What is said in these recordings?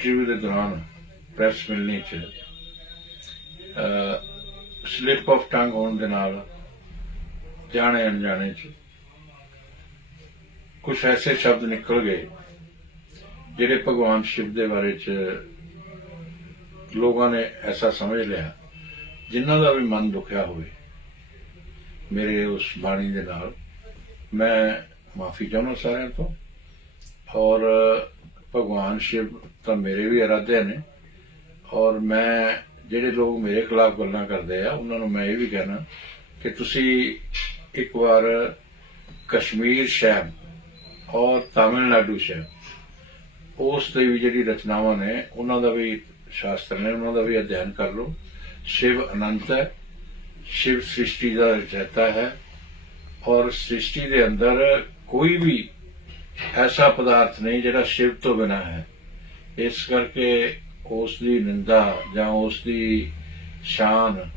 Interview ਦੇ ਦੌਰਾਨ press ਮਿਲਣੀ ਚ ਸਲਿਪ ਆਫ ਟੰਗ ਹੋਣ ਦੇ ਨਾਲ ਜਾਣੇ ਅਣਜਾਣੇ ਚ ਕੁਝ ਐਸੇ ਸ਼ਬਦ ਨਿਕਲ ਗਏ ਜਿਹੜੇ ਭਗਵਾਨ ਸ਼ਿਵ ਦੇ ਬਾਰੇ ਚ ਲੋਕਾਂ ਨੇ ਐਸਾ ਸਮਝ ਲਿਆ, ਜਿਨ੍ਹਾਂ ਦਾ ਵੀ ਮਨ ਦੁਖਿਆ ਹੋਵੇ। ਮੇਰੇ ਉਸ ਬਾਣੀ ਦੇ ਨਾਲ ਮੈਂ ਮਾਫੀ ਚਾਹੁੰਦਾ ਸਾਰਿਆਂ ਤੋਂ ਔਰ ਭਗਵਾਨ ਸ਼ਿਵ ਤਾਂ ਮੇਰੇ ਵੀ ਅਰਾਧਿਆ ਨੇ। ਔਰ ਮੈਂ, ਜਿਹੜੇ ਲੋਕ ਮੇਰੇ ਖਿਲਾਫ ਗੱਲਾਂ ਕਰਦੇ ਆ, ਉਹਨਾਂ ਨੂੰ ਮੈਂ ਇਹ ਵੀ ਕਹਿਣਾ ਕਿ ਤੁਸੀਂ ਇੱਕ ਵਾਰ ਕਸ਼ਮੀਰ ਸ਼ਹਿਰ ਔਰ ਤਾਮਿਲਨਾਡੂ ਸ਼ਹਿਰ, ਉਸ ਦੀ ਵੀ ਜਿਹੜੀ ਰਚਨਾਵਾਂ ਨੇ, ਉਹਨਾਂ ਦਾ ਵੀ ਸ਼ਾਸਤਰ ਨੇ, ਉਹਨਾਂ ਦਾ ਵੀ ਅਧਿਐਨ ਕਰ ਲਓ। ਸ਼ਿਵ ਅਨੰਤ ਹੈ, ਸ਼ਿਵ ਸ੍ਰਿਸ਼ਟੀ ਦਾ ਰਚੈਤਾ ਹੈ। ਔਰ ਸ੍ਰਿਸ਼ਟੀ ਦੇ ਅੰਦਰ ਕੋਈ ਵੀ ਐਸਾ ਪਦਾਰਥ ਨਹੀਂ ਜਿਹੜਾ ਸ਼ਿਵ ਤੋਂ ਬਿਨਾ ਹੈ। ਇਸ ਕਰਕੇ ਉਸ ਦੀ ਨਿੰਦਾ ਜਾਂ ਉਸ ਦੀ ਸ਼ਾਨ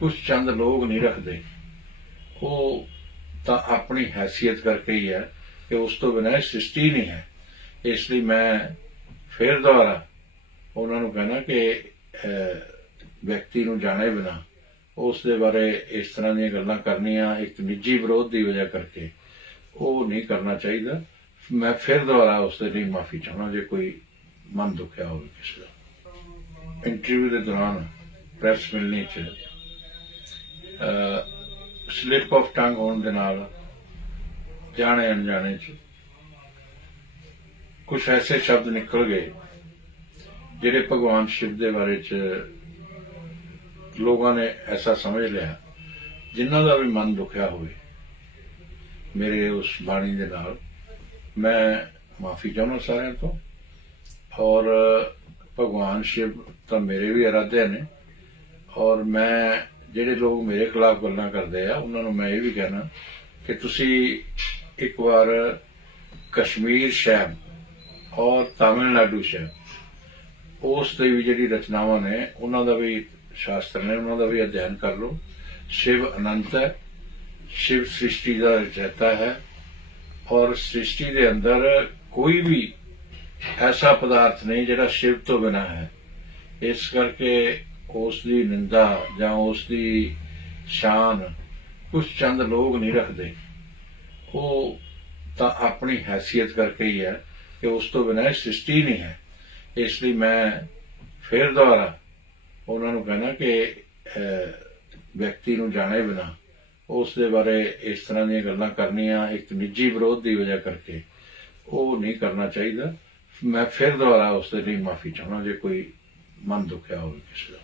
ਕੁਝ ਚੰਦ ਲੋਕ ਨਹੀਂ ਰੱਖਦੇ। ਉਹ ਤਾਂ ਆਪਣੀ ਹੈਸੀਅਤ ਕਰਕੇ ਹੀ ਹੈ ਕਿ ਉਸ ਤੋਂ ਬਿਨਾ ਸ੍ਰਿਸ਼ਟੀ ਨਹੀਂ ਹੈ। ਇਸ ਲਈ ਮੈਂ ਫਿਰ ਦੁਬਾਰਾ ਉਹਨਾਂ ਨੂੰ ਕਹਿਣਾ ਕਿ ਵਿਅਕਤੀ ਨੂੰ ਜਾਣੇ ਬਿਨਾ ਉਸ ਦੇ ਬਾਰੇ ਇਸ ਤਰ੍ਹਾਂ ਦੀਆਂ ਗੱਲਾਂ ਕਰਨੀਆਂ ਇੱਕ ਨਿੱਜੀ ਵਿਰੋਧ ਦੀ ਵਜ੍ਹਾ ਕਰਕੇ ਉਹ ਨਹੀਂ ਕਰਨਾ ਚਾਹੀਦਾ। ਮੈਂ ਫਿਰ ਦੁਬਾਰਾ ਉਸ ਦੇ ਲਈ ਮਾਫੀ ਚਾਹਣਾ ਜੇ ਕੋਈ ਮਨ ਦੁਖਿਆ ਹੋਵੇ ਕਿਸੇ ਦਾ। ਇੰਟਰਵਿਊ ਦੇ ਦੌਰਾਨ ਪ੍ਰੈਸ ਮਿਲਣੀ ਚ ਸਲਿਪ ਆਫ ਟੰਗ ਹੋਣ ਦੇ ਨਾਲ, ਜਾਣੇ ਅਣਜਾਣੇ ਚ ਕੁਝ ਐਸੇ ਸ਼ਬਦ ਨਿਕਲ ਗਏ ਜਿਹੜੇ ਭਗਵਾਨ ਸ਼ਿਵ ਦੇ ਬਾਰੇ ਚ ਲੋਕਾਂ ਨੇ ਐਸਾ ਸਮਝ ਲਿਆ, ਜਿਨ੍ਹਾਂ ਦਾ ਵੀ ਮਨ ਦੁਖਿਆ ਹੋਵੇ, ਮੇਰੇ ਉਸ ਬਾਣੀ ਦੇ ਨਾਲ ਮੈਂ ਮਾਫੀ ਚਾਹੁੰਦਾ ਸਾਰਿਆਂ ਤੋਂ। ਔਰ ਭਗਵਾਨ ਸ਼ਿਵ ਤਾਂ ਮੇਰੇ ਵੀ ਅਰਾਧਿਆ ਨੇ। ਔਰ ਮੈਂ, ਜਿਹੜੇ ਲੋਕ ਮੇਰੇ ਖਿਲਾਫ ਗੱਲਾਂ ਕਰਦੇ ਆ, ਉਹਨਾਂ ਨੂੰ ਮੈਂ ਇਹ ਵੀ ਕਹਿਣਾ ਕਿ ਤੁਸੀਂ ਇੱਕ ਵਾਰ ਕਸ਼ਮੀਰ ਸ਼ਹਿਰ ਔਰ ਤਾਮਿਲਨਾਡੂ ਸ਼ਹਿਰ, ਉਸ ਦੀ ਵੀ ਜਿਹੜੀ ਰਚਨਾਵਾਂ ਨੇ, ਉਹਨਾਂ ਦਾ ਵੀ ਸ਼ਾਸਤਰ ਨੇ, ਉਹਨਾਂ ਦਾ ਵੀ ਅਧਿਐਨ ਕਰ ਲਓ। ਸ਼ਿਵ ਅਨੰਤ ਹੈ, ਸ਼ਿਵ ਸ੍ਰਿਸ਼ਟੀ ਦਾ ਰਚੈਤਾ ਹੈ ਔਰ ਸ੍ਰਿਸ਼ਟੀ ਦੇ ਅੰਦਰ ਕੋਈ ਵੀ ਐਸਾ ਪਦਾਰਥ ਨਹੀਂ ਜਿਹੜਾ ਸ਼ਿਵ ਤੋਂ ਬਿਨਾ ਹੈ। ਇਸ ਕਰਕੇ ਉਸ ਦੀ ਨਿੰਦਾ ਜਾਂ ਉਸ ਦੀ ਸ਼ਾਨ ਕੁਝ ਚੰਦ ਲੋਕ ਨਹੀਂ ਰੱਖਦੇ। ਉਹ ਤਾਂ ਆਪਣੀ ਹੈਸੀਅਤ ਕਰਕੇ ਹੀ ਹੈ ਕਿ ਉਸ ਤੋਂ ਬਿਨਾ ਸ੍ਰਿਸ਼ਟੀ ਨਹੀਂ ਹੈ। ਇਸ ਲਈ ਮੈਂ ਫਿਰ ਦੁਬਾਰਾ ਉਹਨਾਂ ਨੂੰ ਕਹਿਣਾ ਕਿ ਵਿਅਕਤੀ ਨੂੰ ਜਾਣੇ ਬਿਨਾ ਉਸ ਦੇ ਬਾਰੇ ਇਸ ਤਰ੍ਹਾਂ ਦੀਆਂ ਗੱਲਾਂ ਕਰਨੀਆਂ ਇੱਕ ਨਿੱਜੀ ਵਿਰੋਧ ਦੀ ਵਜ੍ਹਾ ਕਰਕੇ। ਉਹ ਨਹੀਂ ਕਰਨਾ ਚਾਹੀਦਾ। ਮੈਂ ਫਿਰ ਦੁਬਾਰਾ ਉਸ ਦੇ ਲਈ ਮਾਫੀ ਚਾਹਣਾ ਜੇ ਕੋਈ ਮਨ ਦੁਖਿਆ ਹੋਵੇ ਕਿਸੇ ਦਾ।